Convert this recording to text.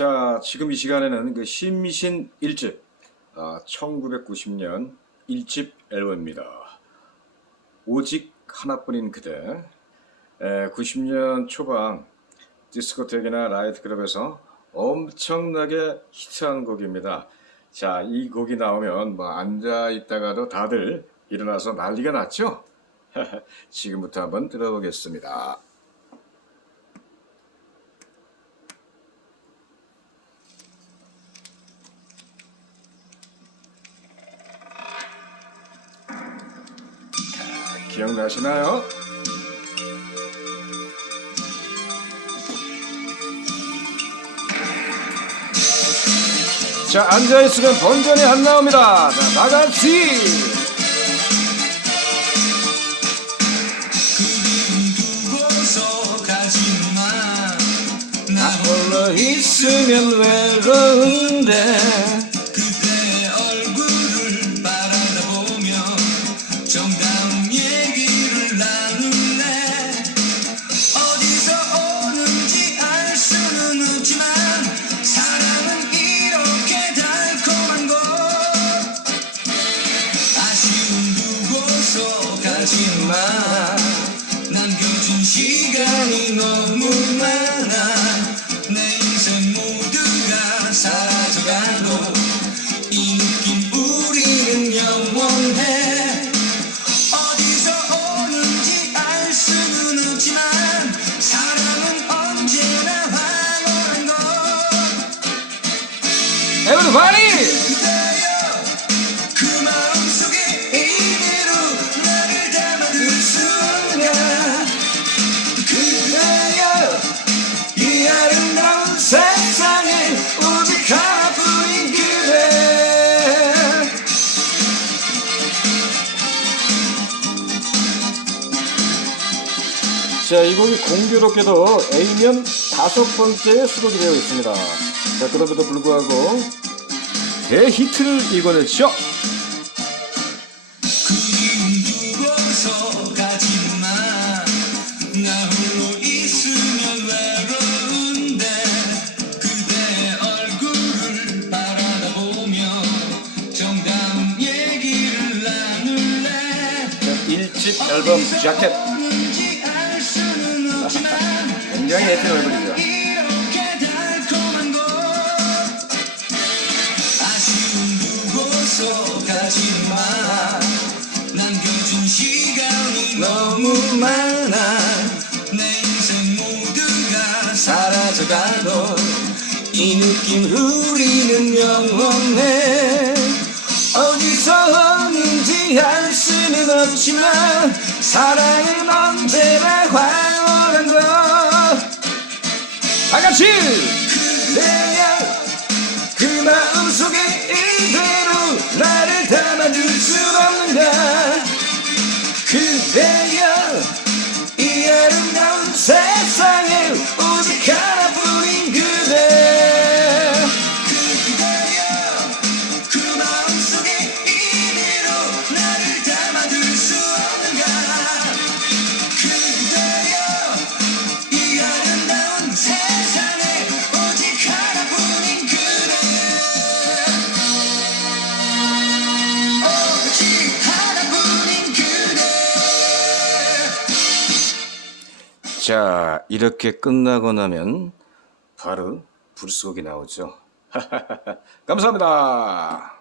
자, 지금 이 시간에는 그 신미신 1집, 아, 1990년 1집 앨범입니다. 오직 하나뿐인 그대. 에, 90년 초반 디스코텍이나 라이트 클럽에서 엄청나게 히트한 곡입니다. 자, 이 곡이 나오면 뭐 앉아 있다가도 다들 일어나서 난리가 났죠? 지금부터 한번 들어보겠습니다. 기억나시나요? 자, 앉아있으면 본전이 안 나옵니다. 자, 나같이! 나 홀로 있으면 외로운 시간이 너무 많아. 내 인생 모두가 사라져가도 이 느낌 우리는 영원해. 어디서 오는지 알 수는 없지만 사랑은 언제나 황홀한 것. 에 자, 이 곡이 공교롭게도 A면 다섯 번째에 수록이 되어 있습니다. 자, 그럼에도 불구하고 대히트를 이뤄냈죠. 그리움 두고서 가지마 나 홀로 있으면 외로운데 그대의 얼굴을 바라다 보며 정다운 얘기를 나눌래 자, 1집 앨범 자켓. 굉장히 예쁜 얼굴이죠. 너무 많아. 내 인생 모두가 사라져가도 이 느낌 우리는 영원해. 어디서 오는지 알 수는 없지만 사랑은 언제나 것 다 같이! 자, 이렇게 끝나고 나면 바로 불속이 나오죠. 감사합니다.